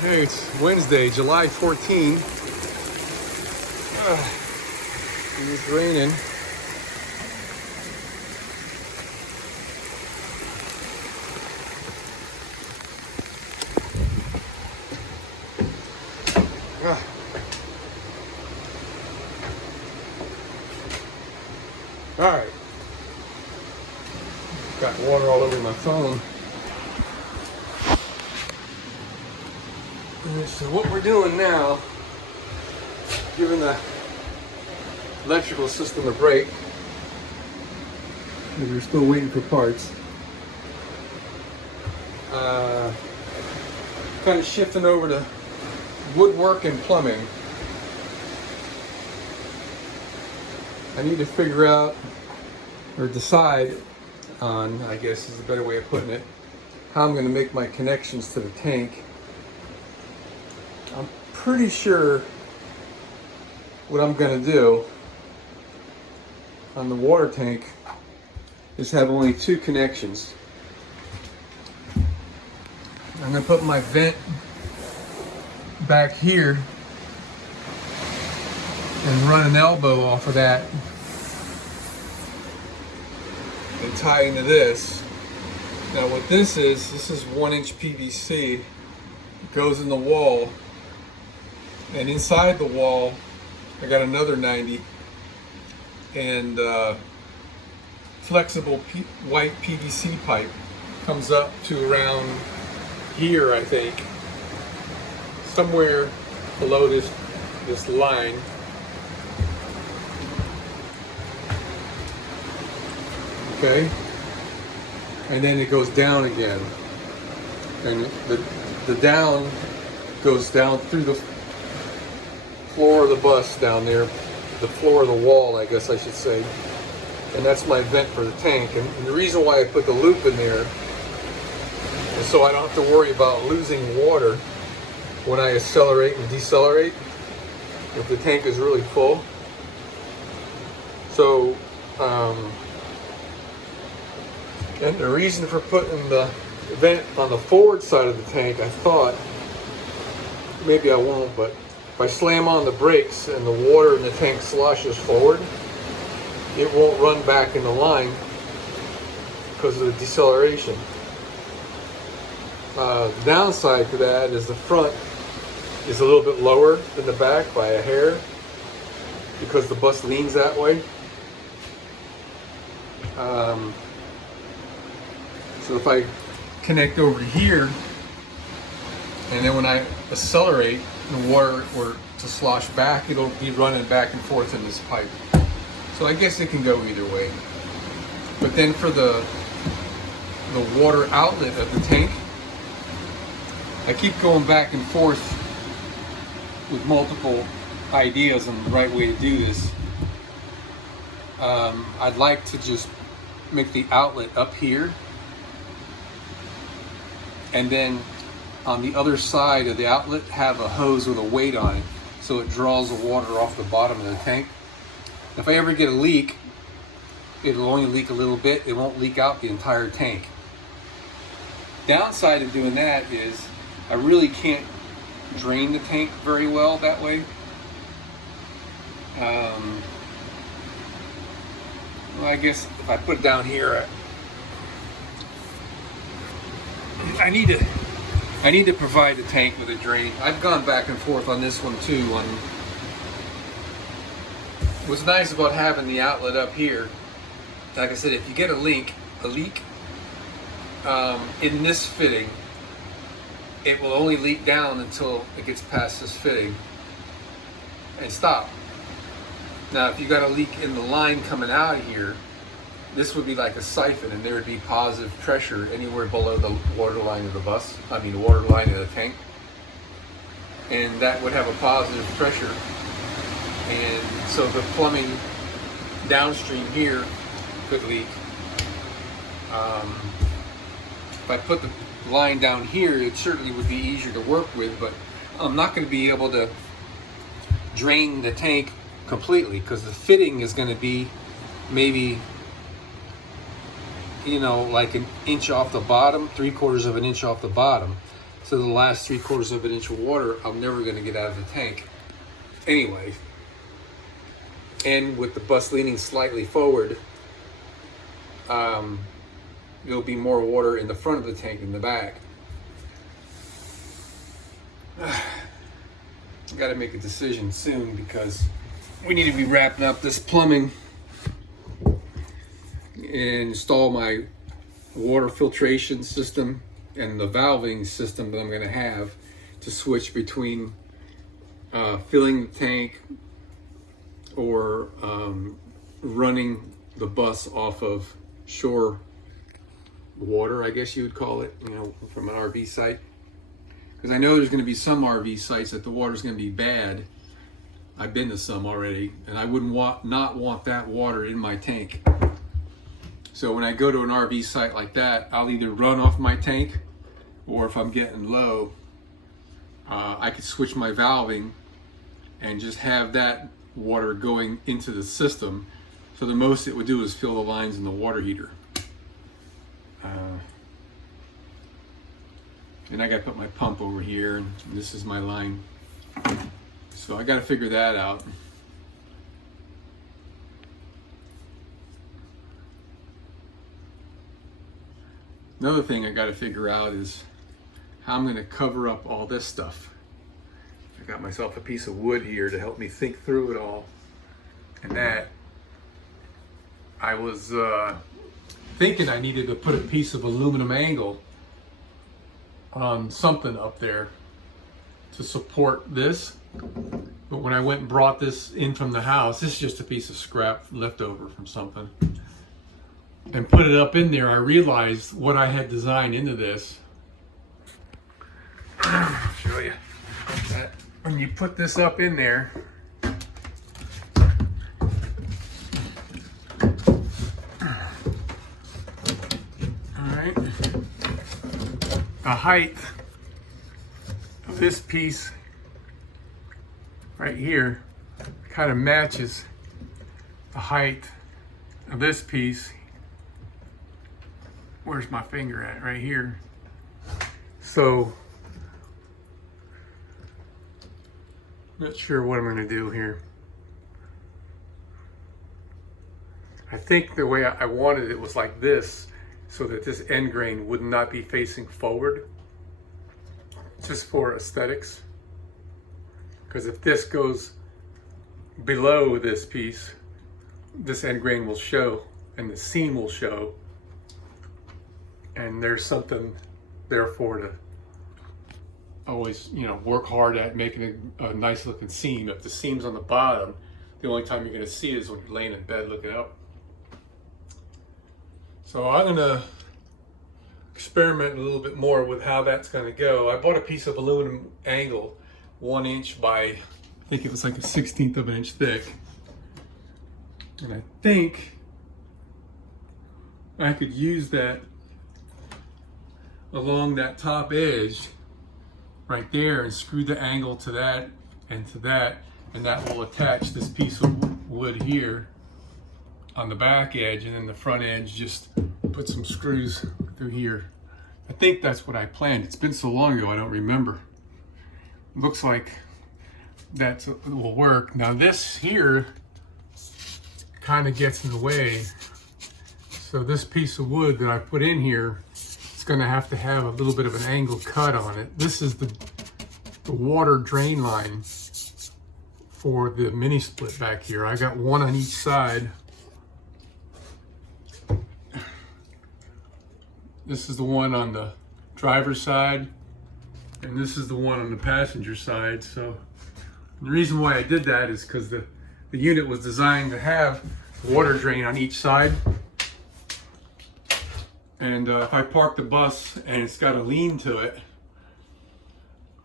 Hey, it's Wednesday, July 14. It's raining. Ah. All right. Got water all over my phone. So what we're doing now, giving the electrical system a break, because we're still waiting for parts. Kind of shifting over to woodwork and plumbing. I need to figure out or decide on, I guess is a better way of putting it, how I'm going to make my connections to the tank. I'm pretty sure what I'm going to do on the water tank is have only two connections. I'm going to put my vent back here and run an elbow off of that and tie into this. Now what this is 1-inch PVC. It goes in the wall, and inside the wall I got another 90 and flexible white PVC pipe comes up to around here, I think, somewhere below this line. Okay, and then it goes down again, and the down goes down through the floor of the bus down there, the floor of the wall, I guess I should say, and that's my vent for the tank. And the reason why I put the loop in there is so I don't have to worry about losing water when I accelerate and decelerate if the tank is really full. So and the reason for putting the vent on the forward side of the tank, I thought, maybe I won't, but if I slam on the brakes and the water in the tank sloshes forward, it won't run back in the line because of the deceleration. The downside to that is the front is a little bit lower than the back by a hair because the bus leans that way. So if I connect over here, and then when I accelerate, the water were to slosh back, it'll be running back and forth in this pipe. So I guess it can go either way. But then for the water outlet of the tank, I keep going back and forth with multiple ideas on the right way to do this. I'd like to just make the outlet up here, and then on the other side of the outlet have a hose with a weight on it so it draws the water off the bottom of the tank. If I ever get a leak, it'll only leak a little bit, it won't leak out the entire tank. Downside of doing that is I really can't drain the tank very well that way. Well, I guess if I put it down here, I need to provide the tank with a drain. I've gone back and forth on this one too. What's nice about having the outlet up here, like I said, if you get a leak in this fitting, it will only leak down until it gets past this fitting and stop. Now, if you got a leak in the line coming out of here, this would be like a siphon, and there would be positive pressure anywhere below the water line of the bus. I mean, the water line of the tank, and that would have a positive pressure. And so the plumbing downstream here could leak. If I put the line down here, it certainly would be easier to work with, but I'm not going to be able to drain the tank completely because the fitting is going to be maybe, you know, like an inch off the bottom, 3/4 of an inch off the bottom. So the last 3/4 of an inch of water, I'm never going to get out of the tank anyway. And with the bus leaning slightly forward, there'll be more water in the front of the tank than the back. I got to make a decision soon because we need to be wrapping up this plumbing and install my water filtration system and the valving system that I'm going to have to switch between filling the tank or running the bus off of shore water, I guess you would call it, you know, from an RV site. Because I know there's going to be some RV sites that the water's going to be bad. I've been to some already, and I wouldn't not want that water in my tank. So when I go to an RV site like that, I'll either run off my tank, or if I'm getting low, I could switch my valving and just have that water going into the system. So the most it would do is fill the lines in the water heater. And I got to put my pump over here, and this is my line. So I got to figure that out. Another thing I got to figure out is how I'm going to cover up all this stuff. I got myself a piece of wood here to help me think through it all. And that I was thinking I needed to put a piece of aluminum angle on something up there to support this. But when I went and brought this in from the house, this is just a piece of scrap leftover from something, and put it up in there, I realized what I had designed into this. I'll show you. When you put this up in there, alright, the height of this piece right here kind of matches the height of this piece. Where's my finger at? Right here. So, not sure what I'm going to do here. I think the way I wanted it was like this, so that this end grain would not be facing forward, just for aesthetics. Because if this goes below this piece, this end grain will show and the seam will show, and there's something therefore to always, you know, work hard at making a nice looking seam. If the seam's on the bottom, the only time you're going to see it is when you're laying in bed looking up. So I'm going to experiment a little bit more with how that's going to go. I bought a piece of aluminum angle, 1 inch by, I think it was like a 1/16 of an inch thick. And I think I could use that along that top edge right there and screw the angle to that and to that, and that will attach this piece of wood here on the back edge, and then the front edge just put some screws through here. I think that's what I planned. It's been so long ago I don't remember. Looks like that will work. Now this here kind of gets in the way. So this piece of wood that I put in here, it's going to have a little bit of an angle cut on it. This is the water drain line for the mini split back here. I got one on each side. This is the one on the driver's side, and this is the one on the passenger side. So the reason why I did that is because the unit was designed to have water drain on each side. And if I park the bus and it's got a lean to it,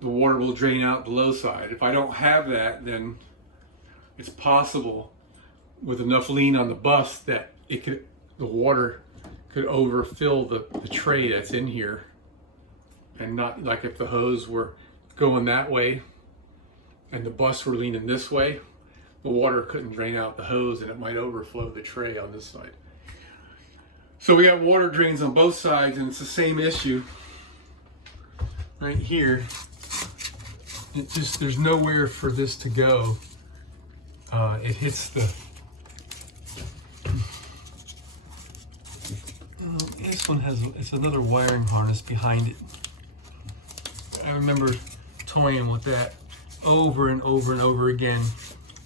the water will drain out the low side. If I don't have that, then it's possible with enough lean on the bus that the water could overfill the tray that's in here. And not like if the hose were going that way and the bus were leaning this way, the water couldn't drain out the hose and it might overflow the tray on this side. So we got water drains on both sides, and it's the same issue. right here, there's nowhere for this to go. It hits the, this one it's another wiring harness behind it. I remember toying with that over and over and over again.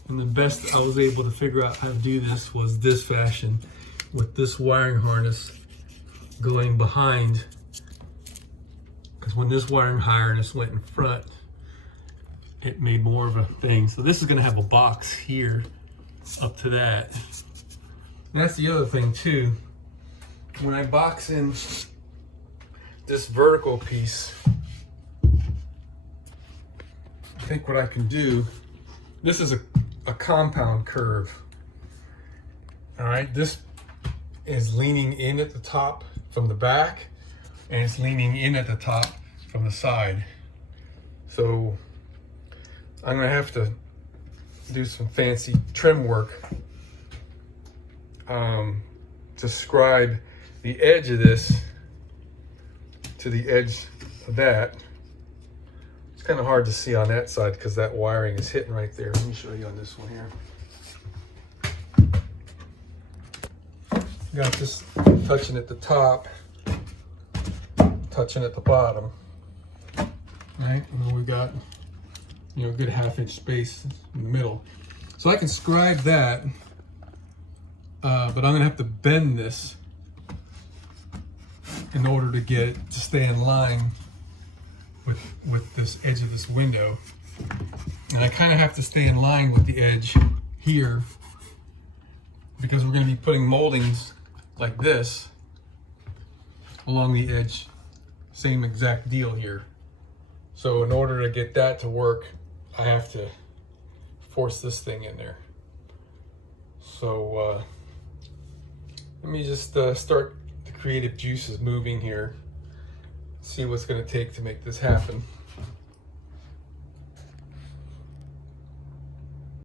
And the best I was able to figure out how to do this was this fashion, with this wiring harness going behind. Because when this wiring harness went in front, it made more of a thing. So this is gonna have a box here up to that. And that's the other thing too. When I box in this vertical piece, I think what I can do, this is a compound curve. All right, this is leaning in at the top from the back, and it's leaning in at the top from the side. So I'm gonna have to do some fancy trim work to scribe the edge of this to the edge of that. It's kind of hard to see on that side because that wiring is hitting right there. Let me show you on this one here. Got this touching at the top, touching at the bottom, right? And then we got, you know, a good 1/2 inch space in the middle. So I can scribe that, but I'm gonna have to bend this in order to get it to stay in line with this edge of this window. And I kind of have to stay in line with the edge here because we're going to be putting moldings like this along the edge. Same exact deal here. So in order to get that to work, I have to force this thing in there. So let me just start the creative juices moving here. See what's going to take to make this happen.